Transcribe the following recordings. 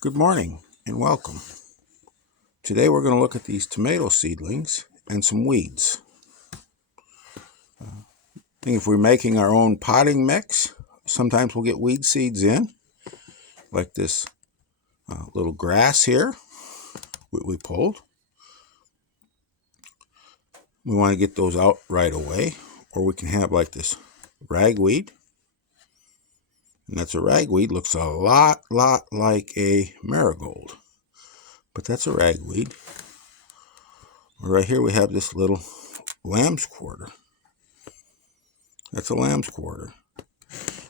Good morning and welcome. Today we're going to look at these tomato seedlings and some weeds. I think if we're making our own potting mix, sometimes we'll get weed seeds in, like this little grass here we pulled. We want to get those out right away, or we can have like this ragweed. And that's a ragweed, looks a lot like a marigold, but that's a ragweed. Right here we have this little lamb's quarter. That's a lamb's quarter.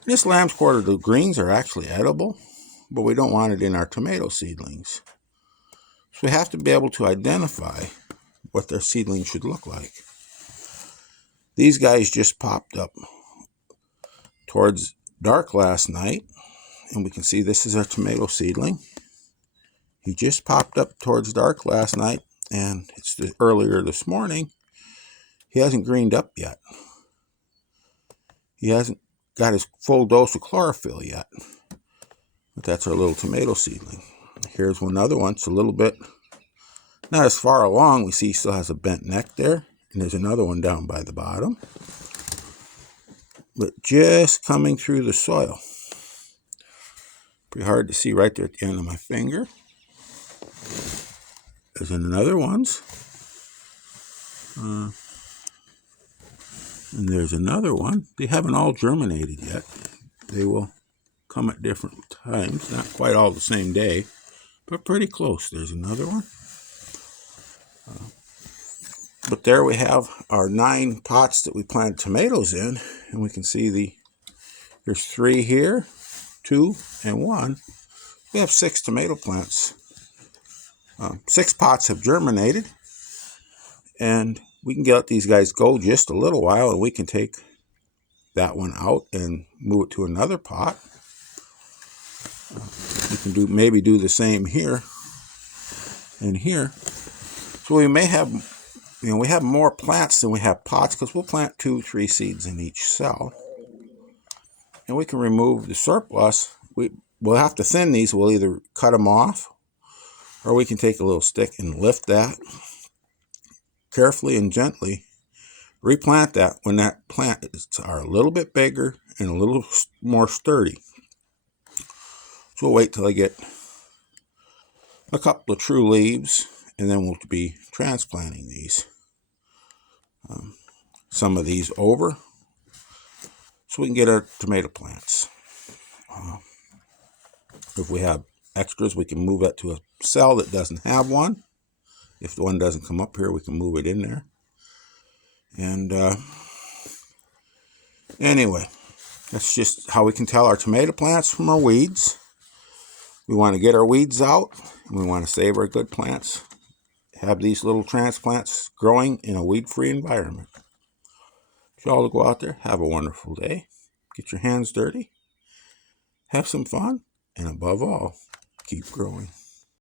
This lamb's quarter, the greens are actually edible, but we don't want it in our tomato seedlings. So we have to be able to identify what their seedling should look like. These guys just popped up towards dark last night, and we can see this is our tomato seedling. He just popped up towards dark last night, and it's earlier this morning. He hasn't greened up yet. He hasn't got his full dose of chlorophyll yet. But that's our little tomato seedling. Here's another one. It's a little bit not as far along. We see he still has a bent neck there. And there's another one down by the bottom. But just coming through the soil. Pretty hard to see right there at the end of my finger. There's another one's. And there's another one. They haven't all germinated yet. They will come at different times. Not quite all the same day, but pretty close. There's another one. But there we have our 9 pots that we planted tomatoes in. And we can see there's 3 here, 2, and 1. We have 6 tomato plants. 6 pots have germinated. And we can let these guys go just a little while, and we can take that one out and move it to another pot. We can maybe do the same here and here. So we may have, we have more plants than we have pots, because we'll plant 2-3 seeds in each cell. And we can remove the surplus. We'll have to thin these. We'll either cut them off, or we can take a little stick and lift that carefully and gently, replant that when that plant are a little bit bigger and a little more sturdy. So we'll wait till I get a couple of true leaves, and then we'll be transplanting these. Some of these over, so we can get our tomato plants. If we have extras, we can move that to a cell that doesn't have one. If the one doesn't come up here, we can move it in there. And anyway, that's just how we can tell our tomato plants from our weeds. We want to get our weeds out, and we want to save our good plants. Have these little transplants growing in a weed-free environment. So y'all go out there, have a wonderful day. Get your hands dirty. Have some fun. And above all, keep growing.